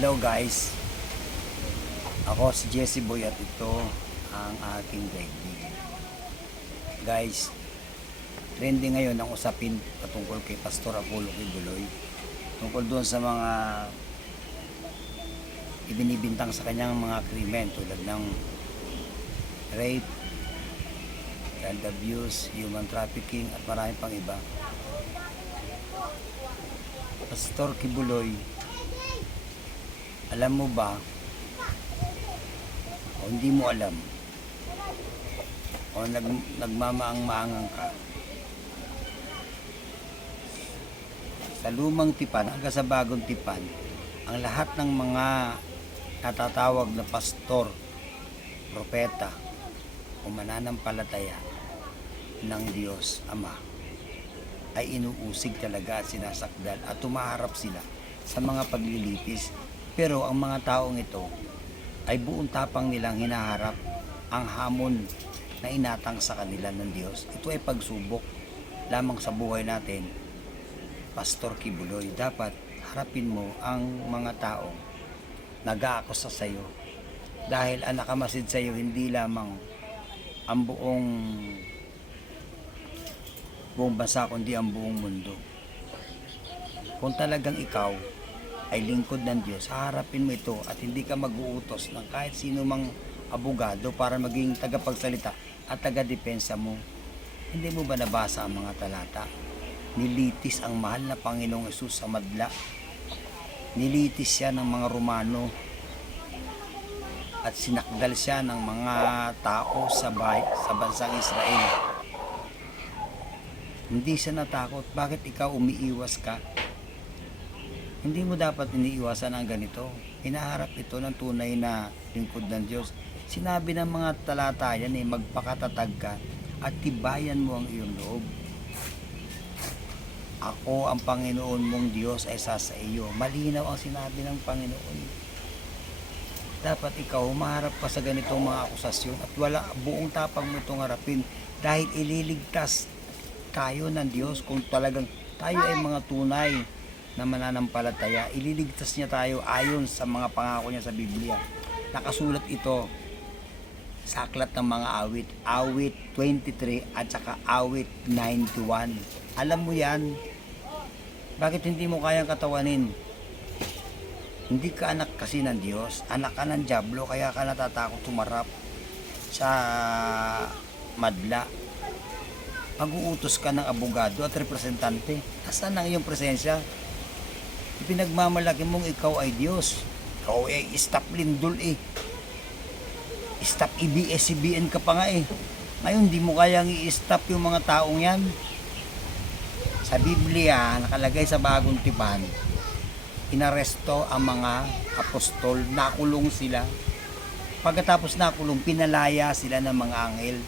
Hello guys, ako si Jesse Boy at ito ang aking daigdig. Guys, trending ngayon ang usapin patungkol kay Pastor Apollo Kibuloy, tungkol doon sa mga ibinibintang sa kanyang mga krimen tulad ng rape, child abuse, human trafficking at marami pang iba. Pastor Kibuloy, alam mo ba o hindi mo alam o nagmamaang-maangang ka sa lumang tipan hanggang sa bagong tipan, ang lahat ng mga natatawag na pastor, propeta o mananampalataya ng Diyos Ama ay inuusig talaga at sinasakdal at tumaharap sila sa mga paglilitis. Pero ang mga taong ito ay buong tapang nilang hinaharap ang hamon na inatang sa kanila ng Diyos. Ito ay pagsubok lamang sa buhay natin. Pastor Kibuloy, dapat harapin mo ang mga taong nag-aakusa sa iyo, dahil ang nakamasid sa iyo hindi lamang ang buong bansa kundi ang buong mundo. Kung talagang ikaw ay lingkod ng Diyos, haharapin mo ito at hindi ka mag-uutos ng kahit sino mang abogado para maging tagapagsalita at taga-depensa mo. Hindi mo ba nabasa ang mga talata? Nilitis ang mahal na Panginoong Hesus sa madla. Nilitis siya ng mga Romano at sinakdal siya ng mga tao sa bansang Israel. Hindi siya natakot. Bakit ikaw umiiwas ka? Hindi mo dapat iniiwasan ang ganito. Hinaharap ito ng tunay na lingkod ng Diyos. Sinabi ng mga talata yan magpakatatag ka at tibayan mo ang iyong loob. Ako ang Panginoon mong Diyos ay sa iyo. Malinaw ang sinabi ng Panginoon. Dapat ikaw humaharap pa sa ganitong mga akusasyon at wala buong tapang mo itong harapin, dahil ililigtas tayo ng Diyos kung talagang tayo ay mga tunay na mananampalataya. Ililigtas niya tayo ayon sa mga pangako niya sa Biblia. Nakasulat ito sa aklat ng mga awit, awit 23 at saka awit 91. Alam mo yan? Bakit hindi mo kayang katawanin? Hindi ka anak kasi ng Diyos, anak ka ng dyablo, kaya ka natatakot tumarap sa madla. Pag-uutos ka ng abogado at representante, nasaan ang iyong presensya? Pinagmamalaki mong ikaw ay Diyos. Ikaw ay stop lindol Stop EBS-CBN ka pa nga Ngayon, di mo kayang i-stop yung mga taong yan. Sa Biblia, nakalagay sa bagong tipan, inaresto ang mga apostol, nakulong sila. Pagkatapos nakulong, pinalaya sila ng mga anghel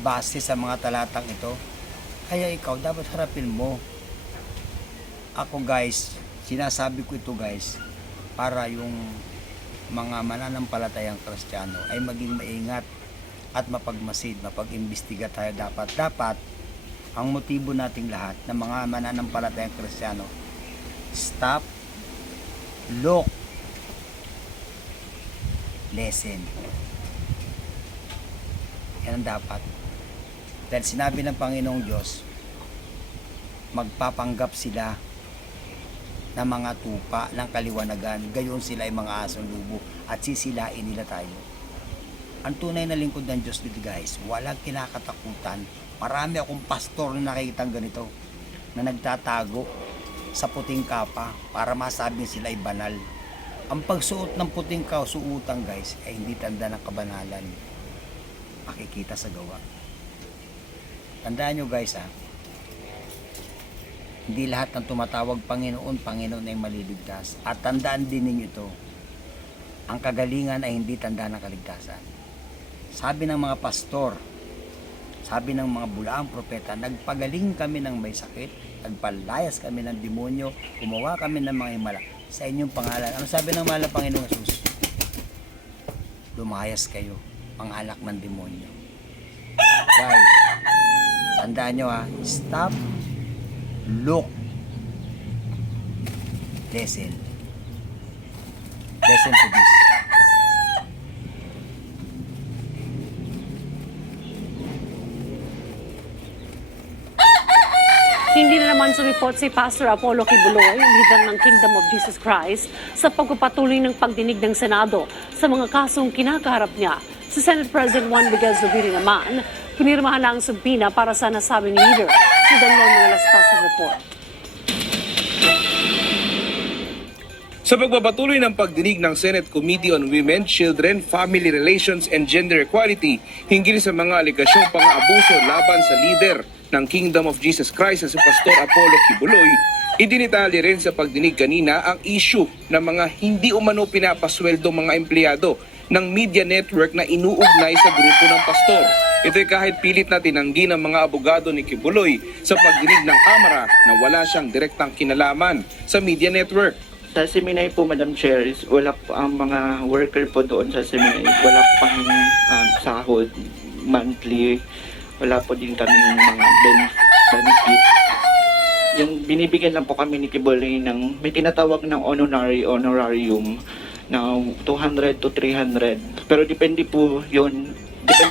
base sa mga talatang ito. Kaya ikaw, dapat harapin mo. Ako guys, sinasabi ko ito guys, para yung mga mananampalatayang Kristiyano ay maging maingat at mapagmasid, mapag-imbestiga tayo dapat. Dapat, ang motibo nating lahat ng mga mananampalatayang Kristiyano, stop, look, listen. Yan ang dapat. Dahil sinabi ng Panginoong Diyos, magpapanggap sila na mga tupa ng kaliwanagan, gayon sila ay mga asong lubo at sisilain nila tayo. Ang tunay na lingkod ng Diyos dito guys, walang kinakatakutan. Marami akong pastor na nakikita ganito, na nagtatago sa puting kapa para masabing sila ay banal. Ang pagsuot ng puting kasuutan guys ay hindi tanda ng kabanalan, makikita sa gawa. Tandaan nyo guys hindi lahat ng tumatawag Panginoon, Panginoon ay maliligtas. At tandaan din ninyo ito, ang kagalingan ay hindi tanda ng kaligtasan. Sabi ng mga pastor, sabi ng mga bulaang propeta, nagpagaling kami ng may sakit, nagpalayas kami ng demonyo, gumawa kami ng mga himala sa inyong pangalan. Ano sabi ng mahal na Panginoong Jesus? Lumayas kayo, mga anak ng demonyo. Guys, tandaan nyo stop, look, listen. Listen to this. Hindi na naman sumipot si Pastor Apollo Kibuloy, leader ng Kingdom of Jesus Christ, sa pagpapatuloy ng pagdinig ng Senado sa mga kasong kinakaharap niya. Si Senate President Juan Miguel Zubiri naman, pinirmahan na ang subpina para sa nasabing leader. Si Daniel Manalastas sa report. Sa pagpapatuloy ng pagdinig ng Senate Committee on Women, Children, Family Relations and Gender Equality hinggil sa mga aligasyong pang-aabuso laban sa leader ng Kingdom of Jesus Christ na si Pastor Apollo Kibuloy, idinitali rin sa pagdinig kanina ang issue ng mga hindi umano pinapasweldong mga empleyado ng media network na inuugnay sa grupo ng pastor. Ito'y kahit pilit na tinanggi ng mga abogado ni Kibuloy sa pagdinig ng Kamara na wala siyang direktang kinalaman sa media network. Sa Seminay po, Madam Chair, wala po ang mga worker po doon sa Seminay. Wala po pang sahod monthly. Wala po din kaming mga benefit. Yung binibigyan lang po kami ni Kibuloy ng may tinatawag ng honorarium na 200 to 300. Pero depende pa din po yun sa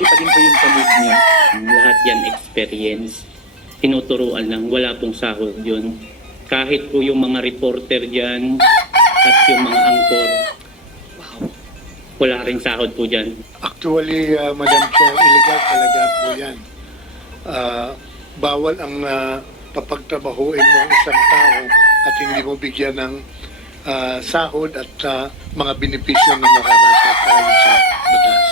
mood niya. Lahat yan experience, tinuturuan lang, wala pong sahod yun. Kahit po yung mga reporter dyan at yung mga angkor, wala rin sahod po dyan. Actually, Madam Chair, illegal talaga po yan. Bawal ang papagtrabahuin mo ang isang tao at hindi mo bigyan ng sahod at mga benepisyo na nararapat ayon sa batas.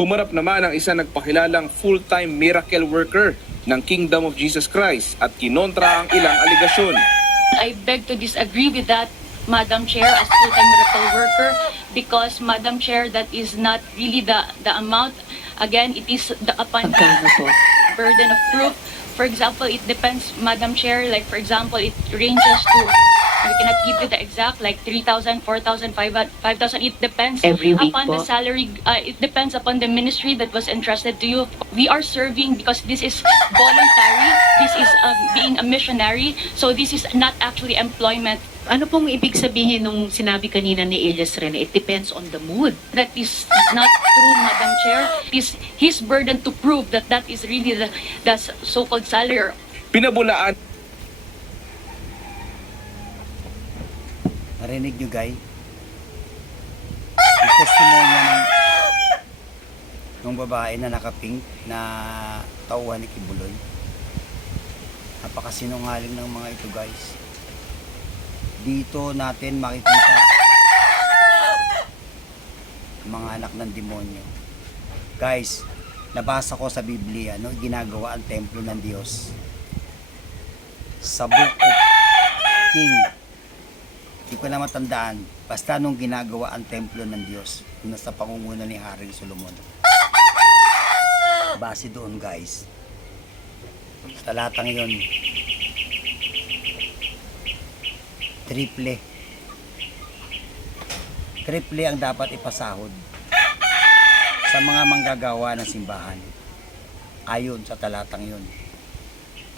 Humarap naman ang isa nagpakilalang full-time miracle worker ng Kingdom of Jesus Christ at kinontra ang ilang aligasyon. I beg to disagree with that, Madam Chair, as full-time miracle worker, because, Madam Chair, that is not really the amount. Again, it is upon burden of proof. For example, it depends, Madam Chair, like for example, it ranges to, we cannot give you the exact, like 3,000, 4,000, 5,000. It depends Every week upon the salary. It depends upon the ministry that was entrusted to you. We are serving because this is voluntary. This is being a missionary. So this is not actually employment. Ano pong ibig sabihin nung sinabi kanina ni Elias Rene? It depends on the mood. That is not true, Madam Chair. It is his burden to prove that that is really the so-called salary. Pinabulaan Narinig nyo, guys? Yung testimonya ng babae na nakapink na tauhan ni Kibuloy. Napakasinungaling ng mga ito, guys. Dito natin makikita mga anak ng demonyo. Guys, nabasa ko sa Biblia, no, ginagawa ang templo ng Diyos. Sa Book of King, hindi ko na matandaan, basta nung ginagawa ang templo ng Diyos, nasa pangunguna ni Haring Solomon. Base doon, guys. Sa talatang yun, triple ang dapat ipasahod sa mga manggagawa ng simbahan. Ayon sa talatang yun,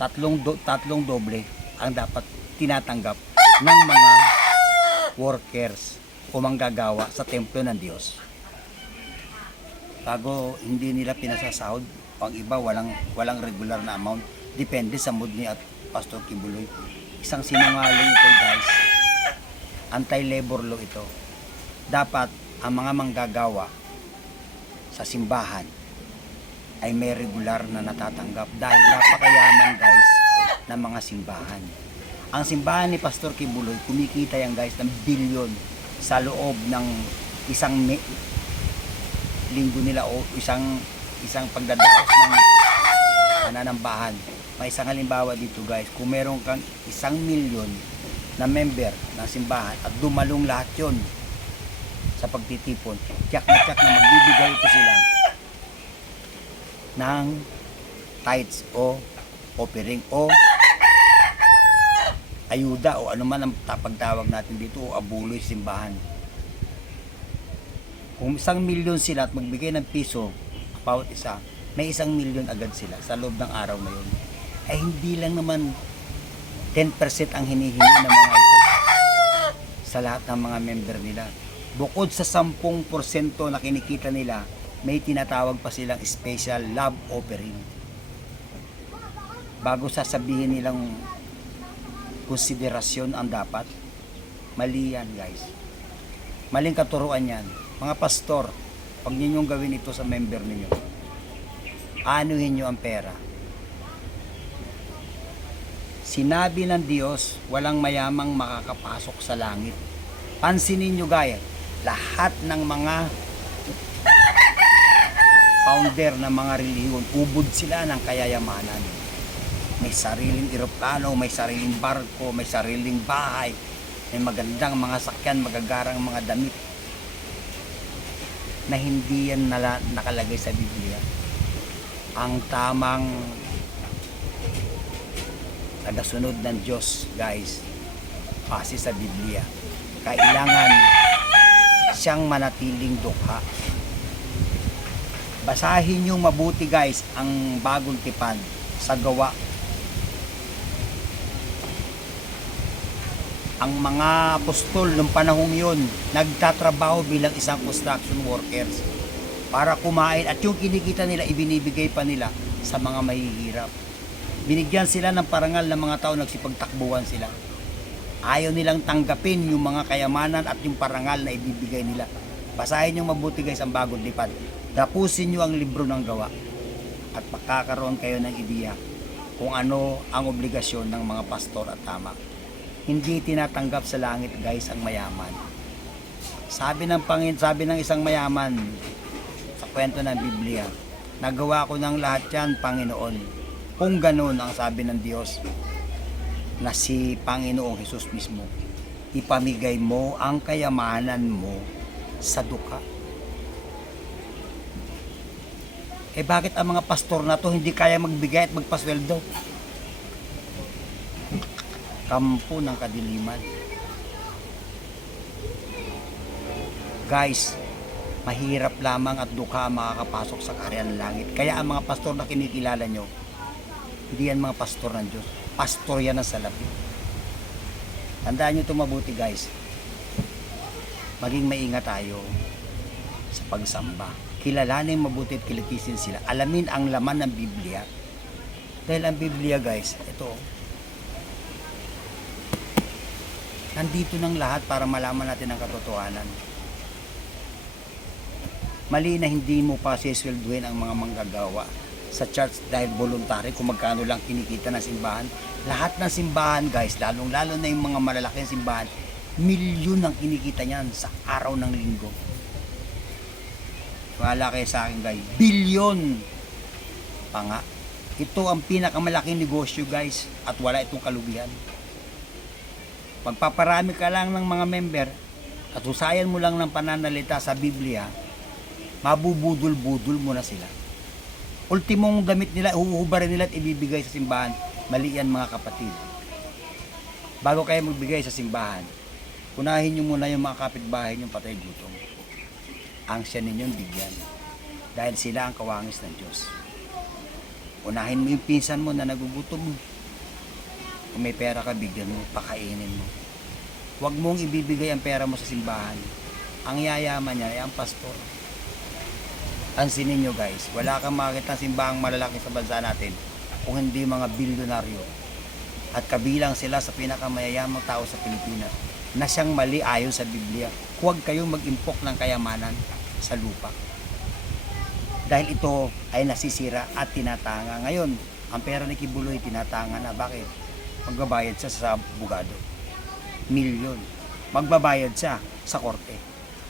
tatlong doble ang dapat tinatanggap ng mga workers o manggagawa sa templo ng Diyos. Bago hindi nila pinasasahod, ang iba walang regular na amount, depende sa mood ni at Pastor Kibuloy. Isang sinungaling ito, guys. Anti-labor law ito. Dapat ang mga manggagawa sa simbahan ay may regular na natatanggap dahil napakayaman, guys, ng mga simbahan. Ang simbahan ni Pastor Kibuloy, kumikita yan, guys, ng bilyon sa loob ng isang linggo nila o isang pagdadaos ng pananambahan. May isang halimbawa dito, guys, kung meron kang 1 milyon na member ng simbahan at dumalong lahat yon sa pagtitipon, tiyak na magbibigay ito sila ng tithes o offering o ayuda o ano man ang pagtawag natin dito o abuloy sa simbahan. Kung 1 milyon sila at magbigay ng piso bawat isa, may 1 milyon agad sila sa loob ng araw na yun. Ay hindi lang naman 10% ang hinihingi ng mga ito sa lahat ng mga member nila. Bukod sa 10% na kinikita nila, may tinatawag pa silang special love offering. Bago sasabihin nilang konsiderasyon ang dapat, mali yan guys. Maling katuruan yan. Mga pastor, huwag ninyong gawin ito sa member ninyo. Anuhin nyo ang pera. Sinabi ng Diyos, walang mayamang makakapasok sa langit. Pansinin nyo gaya, lahat ng mga founder ng mga reliyon, ubod sila ng kayayamanan. May sariling eroplano, may sariling barko, may sariling bahay, may magandang mga sakyan, magagarang mga damit na hindi yan nakalagay sa Biblia. Ang tamang tagasunod ng Diyos, guys, kasi sa Biblia, kailangan siyang manatiling dukha. Basahin nyo mabuti guys ang Bagong Tipan sa Gawa. Ang mga apostol ng panahong yun, nagtatrabaho bilang isang construction workers para kumain, at yung kinikita nila, ibinibigay pa nila sa mga mahihirap. Binigyan sila ng parangal ng mga tao, nagsipagtakbuhan sila. Ayaw nilang tanggapin yung mga kayamanan at yung parangal na ibibigay nila. Basahin nyo mabuti guys ang Bagong Tipan. Tapusin nyo ang libro ng Gawa at makakaroon kayo ng ideya kung ano ang obligasyon ng mga pastor at tama. Hindi tinatanggap sa langit guys ang mayaman. Sabi ng isang mayaman sa kwento ng Biblia, nagawa ko ng lahat yan, Panginoon. Kung ganun ang sabi ng Diyos na si Panginoong Hesus mismo, ipamigay mo ang kayamanan mo sa dukha. Eh bakit ang mga pastor na to hindi kaya magbigay at magpasweldo? Kampo ng kadiliman. Guys, mahirap lamang at dukha ang makakapasok sa kaharian ng langit. Kaya ang mga pastor na kinikilala nyo, hindi yan mga pastor ng Diyos. Pastor yan ng salapi. Tandaan nyo ito mabuti guys. Maging maingat tayo sa pagsamba. Kilalanin mabuti at kilitisin sila. Alamin ang laman ng Biblia. Dahil ang Biblia guys, ito, nandito ng lahat para malaman natin ang katotohanan. Mali na hindi mo pa siswelduhin ang mga manggagawa sa church dahil voluntary kung magkano lang kinikita ng simbahan. Lahat ng simbahan guys, lalong-lalo na yung mga malalaking simbahan, milyon ang kinikita niyan sa araw ng linggo. Wala kayo sa akin guys, bilyon pa nga. Ito ang pinakamalaking negosyo guys at wala itong kalugihan. Magpaparami ka lang ng mga member at husayan mo lang ng pananalita sa Biblia, mabubudol-budol mo na sila. Ultimong damit nila, uhubarin nila at ibibigay sa simbahan. Mali yan mga kapatid. Bago kayo magbigay sa simbahan, unahin nyo muna yung mga kapitbahay nyong patay gutom. Angsya ninyong bigyan dahil sila ang kawangis ng Diyos. Unahin mo yung pinsan mo na nagugutom mo. Kung may pera ka, bigyan mo, pakainin mo. Huwag mong ibibigay ang pera mo sa simbahan. Ang yayaman niya ay ang pastor. Pansinin nyo guys, wala kang makikita simbahang malalaki sa bansa natin kung hindi mga bilyonaryo. At kabilang sila sa pinakamayayamang tao sa Pilipinas na siyang mali ayon sa Biblia. Huwag kayong mag-impok ng kayamanan sa lupa. Dahil ito ay nasisira at tinatanga. Ngayon, ang pera ni Kibuloy tinatanga na. Bakit? Magbabayad siya sa abogado. Milyon. Magbabayad siya sa korte.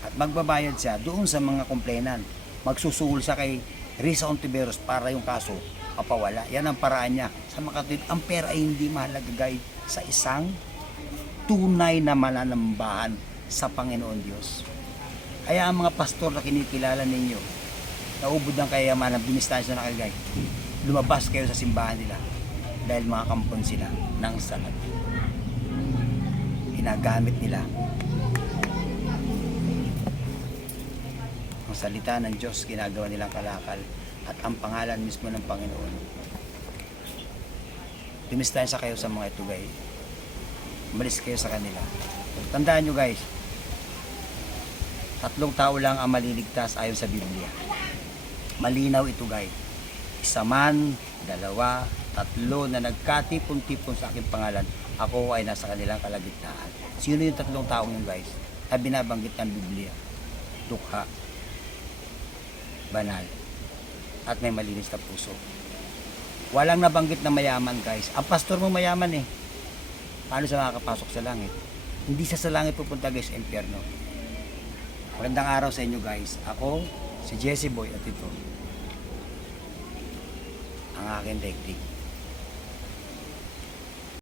At magbabayad siya doon sa mga komplainan. Magsusuhol siya kay Risa Ontiveros para yung kaso mapawala. Yan ang paraan niya. Sa makatid, ang pera ay hindi mahalaga guys sa isang tunay na mananambahan sa Panginoon Diyos. Kaya ang mga pastor na kinikilala ninyo, naubod ng kayamanan, binistansya na kayo guys, lumabas kayo sa simbahan nila dahil mga kampon sila ng salat. Ginagamit nila ang salita ng Diyos, ginagawa nilang kalakal at ang pangalan mismo ng Panginoon. Dumistansya kayo sa mga ito guys. Umalis kayo sa kanila. Tandaan nyo guys, 3 tao lang ang maliligtas ayon sa Biblia. Malinaw ito guys. 1 man, 2, 3 na nagkatipon-tipon sa aking pangalan, ako ay nasa kanilang kalagitnaan. Sino yung 3 taong yun guys? Na binabanggit ng Biblia. Dukha, banal, at may malinis na puso. Walang nabanggit na mayaman guys. Ang pastor mo mayaman eh. Paano siya makakapasok sa langit? Hindi siya sa langit pupunta guys sa impyerno. Magandang araw sa inyo guys. Ako, si Jesse Boy at ito ang aking daigdig.